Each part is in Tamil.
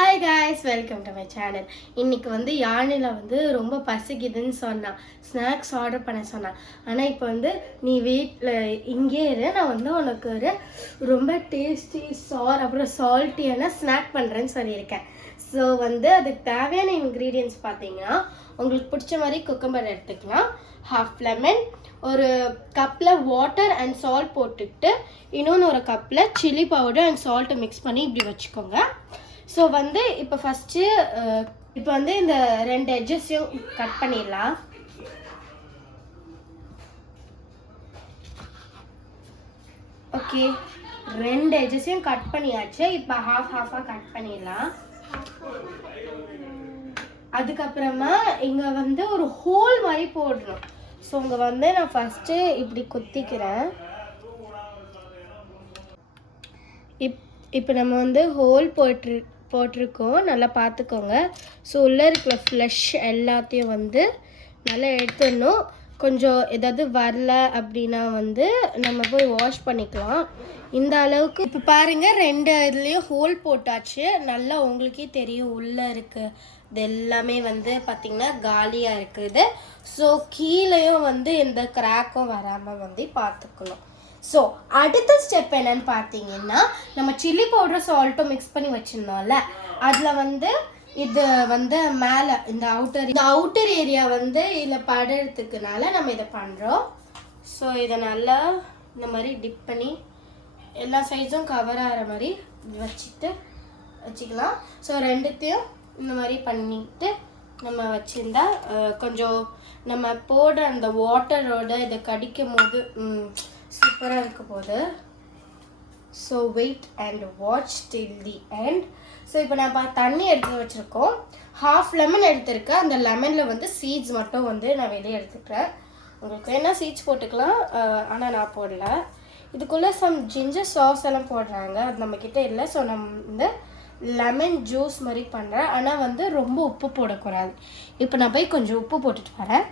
Hi guys, welcome to my channel. இன்றைக்கி வந்து யாழினில் வந்து ரொம்ப பசிக்குதுன்னு சொன்னான், ஸ்நாக்ஸ் ஆர்டர் பண்ண சொன்னான். ஆனால் இப்போ வந்து நீ வீட்டில் இங்கே இரு, நான் வந்து உனக்கு ஒரு ரொம்ப டேஸ்டி அப்புறம் சால்ட்டியான ஸ்நாக் பண்ணுறேன்னு சொல்லியிருக்கேன். ஸோ வந்து அதுக்கு தேவையான இன்க்ரீடியன்ட்ஸ் பார்த்தீங்கன்னா, உங்களுக்கு பிடிச்ச மாதிரி குக்கும்பர் எடுத்துக்கலாம், ஹாஃப் லெமன், ஒரு கப்பில் வாட்டர் அண்ட் சால்ட் போட்டுக்கிட்டு இன்னொன்று ஒரு கப்பில் சில்லி பவுடர் அண்ட் சால்ட்டை மிக்ஸ் பண்ணி இப்படி வச்சுக்கோங்க. ஸோ வந்து இப்போ ஃபஸ்ட்டு இப்போ வந்து இந்த 2 எட்ஜஸையும் கட் பண்ணிடலாம். ஓகே, 2 எட்ஜஸையும் கட் பண்ணியாச்சு. இப்போ ஹாஃபாக கட் பண்ணிடலாம். அதுக்கப்புறமா இங்கே வந்து ஒரு ஹோல் மாதிரி போடணும். ஸோ இங்கே வந்து நான் ஃபஸ்ட்டு இப்படி குத்திக்கிறேன். இப்போ நம்ம வந்து ஹோல் போட்டிருக்கோம், நல்லா பார்த்துக்கோங்க. ஸோ உள்ளே இருக்கிற ஃப்ளஷ் எல்லாத்தையும் வந்து நல்லா எடுத்துடணும். கொஞ்சம் ஏதாவது வரல அப்படின்னா வந்து நம்ம போய் வாஷ் பண்ணிக்கலாம். இந்த அளவுக்கு இப்போ பாருங்கள், 2 இதுலேயும் ஹோல் போட்டாச்சு. நல்லா உங்களுக்கே தெரியும் உள்ளே இருக்குது இது எல்லாமே வந்து பார்த்திங்கன்னா காலியாக இருக்குது. ஸோ கீழேயும் வந்து எந்த கிராக்கும் வராமல் வந்து பார்த்துக்கணும். ஸோ அடுத்த ஸ்டெப் என்னன்னு பார்த்தீங்கன்னா, நம்ம சில்லி பவுடர் சால்ட்டும் மிக்ஸ் பண்ணி வச்சுருந்தோம்ல, அதில் வந்து இது வந்து மேலே இந்த அவுட்டர் ஏரியா வந்து இதில் படுறதுக்குனால நம்ம இதை பண்ணுறோம். ஸோ இதை நல்லா இந்த மாதிரி டிப் பண்ணி எல்லா சைஸும் கவர் ஆகிற மாதிரி வச்சுக்கலாம். ஸோ 2த்தையும் இந்த மாதிரி பண்ணிட்டு நம்ம வச்சுருந்தா கொஞ்சம் நம்ம போடுற அந்த வாட்டரோட இதை கடிக்கும் போது சூப்பராக இருக்க போகுது. So wait and watch till the end. So இப்போ நான் தண்ணி எடுத்து வச்சுருக்கோம், ஹாஃப் லெமன் எடுத்துருக்கேன். அந்த லெமனில் வந்து சீட்ஸ் மட்டும் வந்து நான் வெளியே எடுத்துக்கிறேன். உங்களுக்கு வேணால் சீட்ஸ் போட்டுக்கலாம், ஆனால் நான் போடல. இதுக்குள்ளே ஜிஞ்சர் சாஸ் எல்லாம் போடுறாங்க, அது நம்மக்கிட்ட இல்லை. ஸோ நம்ம இந்த லெமன் ஜூஸ் மாதிரி பண்ணுறேன், ஆனால் வந்து ரொம்ப உப்பு போடக்கூடாது. இப்போ நான் போய் கொஞ்சம் உப்பு போட்டுட்டு வரேன்.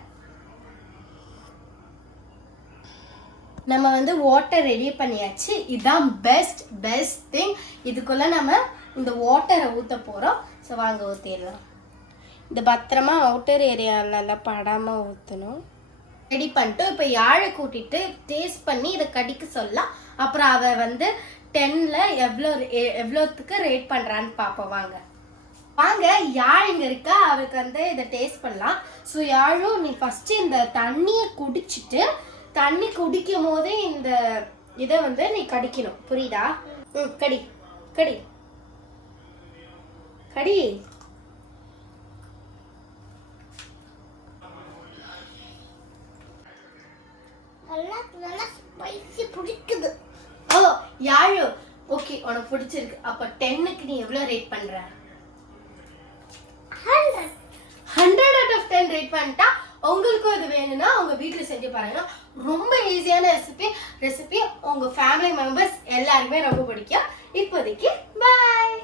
நம்ம வந்து வாட்டர் ரெடி பண்ணியாச்சு. இதுதான் பெஸ்ட் திங். இதுக்குள்ளே நம்ம இந்த வாட்டரை ஊற்ற போகிறோம். ஸோ வாங்க ஊற்றிடலாம். இந்த பத்திரமா அவுட்டர் ஏரியாலெல்லாம் படாமல் ஊற்றணும். ரெடி பண்ணிட்டு இப்போ யாழை கூட்டிகிட்டு டேஸ்ட் பண்ணி இதை கடிக்க சொல்லலாம். அப்புறம் அவள் வந்து 10ல் எவ்வளோத்துக்கு ரேட் பண்ணுறான்னு பார்ப்போம். வாங்க யாழ் இங்கே இருக்கா, அவளுக்கு வந்து இதை டேஸ்ட் பண்ணலாம். ஸோ யாழும், நீ ஃபஸ்ட்டு இந்த தண்ணியை குடிச்சிட்டு தண்ணி குடிக்கும் போதே இந்த இதை வந்து நீ கடிக்கணும், புரியுதா? கடி கடி கடி. பிடிக்குது. ஓ யாழு, ஓகே, உனக்கு பிடிச்சிருக்கு. அப்ப 10க்கு நீ எவ்வளவு ரேட் பண்ற? 100 out of 10 ரேட் பண்ணிட்டா உங்களுக்கும் இது வேணும்னா உங்க வீட்டுல செஞ்சு பாருங்க. ரொம்ப ஈஸியான ரெசிபி உங்க ஃபேமிலி மெம்பர்ஸ் எல்லாருமே ரொம்ப பிடிக்கும். இப்போதைக்கு பாய்.